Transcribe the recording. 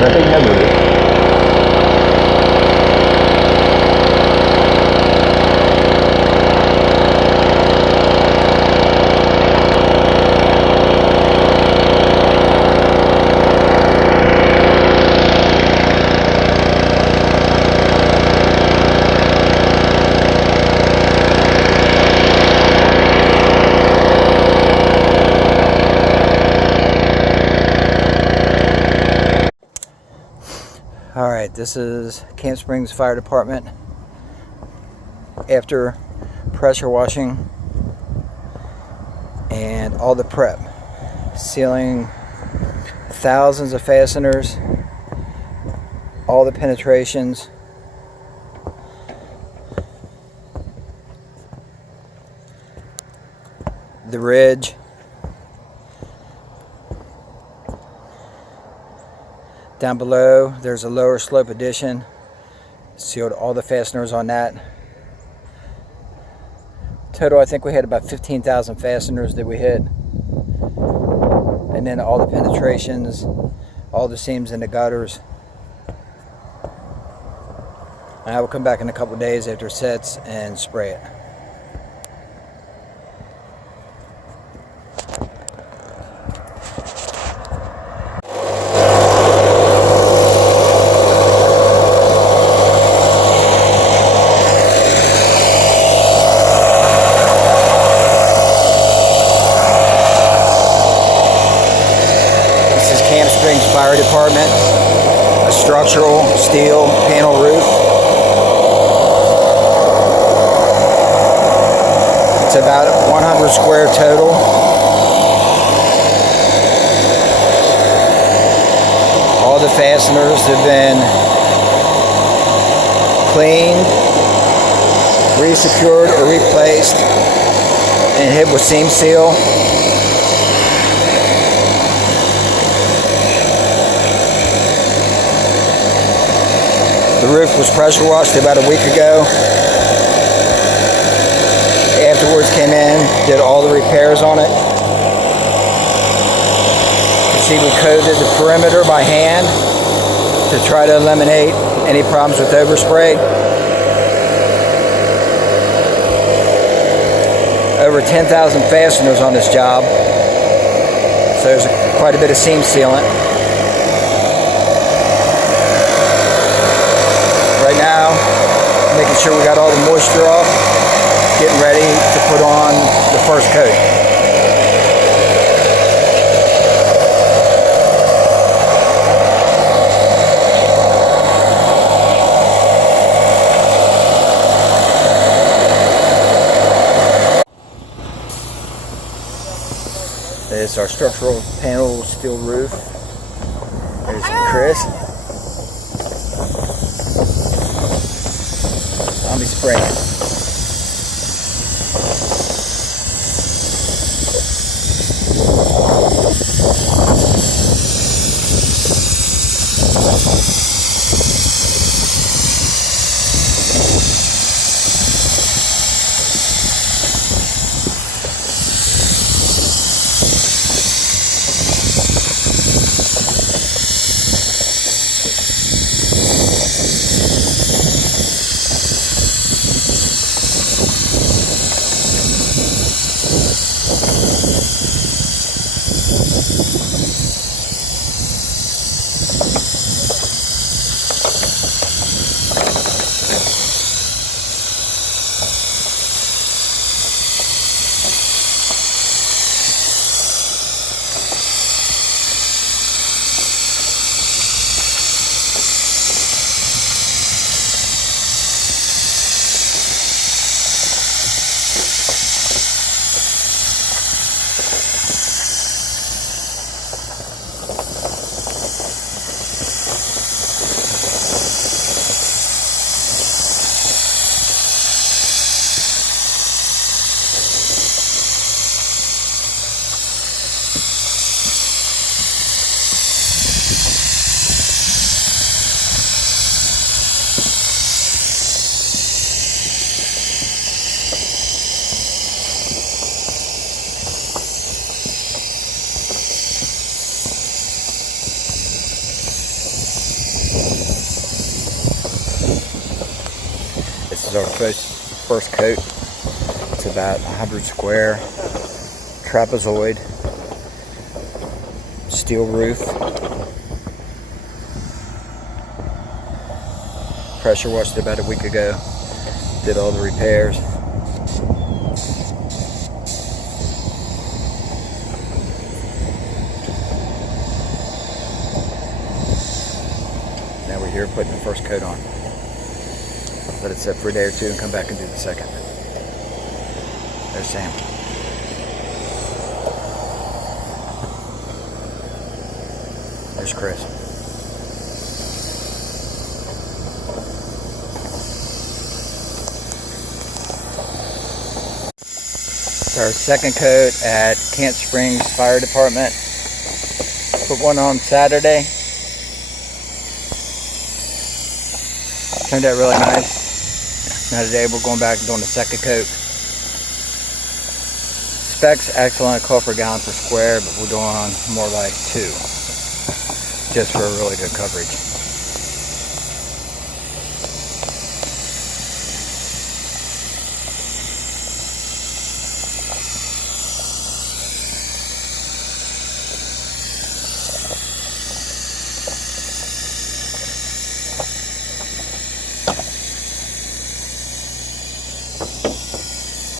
Ripping the roof. Alright, this is Camp Springs Fire Department after pressure washing and all the prep. Sealing thousands of fasteners, all the penetrations, the ridge, down below there's a lower slope addition. Sealed all the fasteners on that. Total, I think we had about 15,000 fasteners that we hit. And then all the penetrations, all the seams in the gutters. And I will come back in a couple days after it sets and spray it. Camp Springs Fire Department, a structural steel panel roof. It's about 100 square total. All the fasteners have been cleaned, re-secured or replaced, and hit with seam seal. The roof was pressure washed about a week ago. Afterwards came in, did all the repairs on it. You see, we coated the perimeter by hand to try to eliminate any problems with overspray. Over 10,000 fasteners on this job, so there's quite a bit of seam sealant. Right now, making sure we got all the moisture off, getting ready to put on the first coat. It's our structural panel steel roof. There's Chris. I'll be spraying. is our first coat. It's about 100 square, trapezoid, steel roof. Pressure washed it about a week ago. Did all the repairs. Now we're here putting the first coat on. Let it sit for a day or two and come back and do the second. There's Sam. There's Chris. It's our second coat at Kent Springs Fire Department. Put one on Saturday. Turned out really nice. Now today we're going back and doing the second coat. Specs excellent, call per gallon per square, but we're doing more like 2, just for a really good coverage.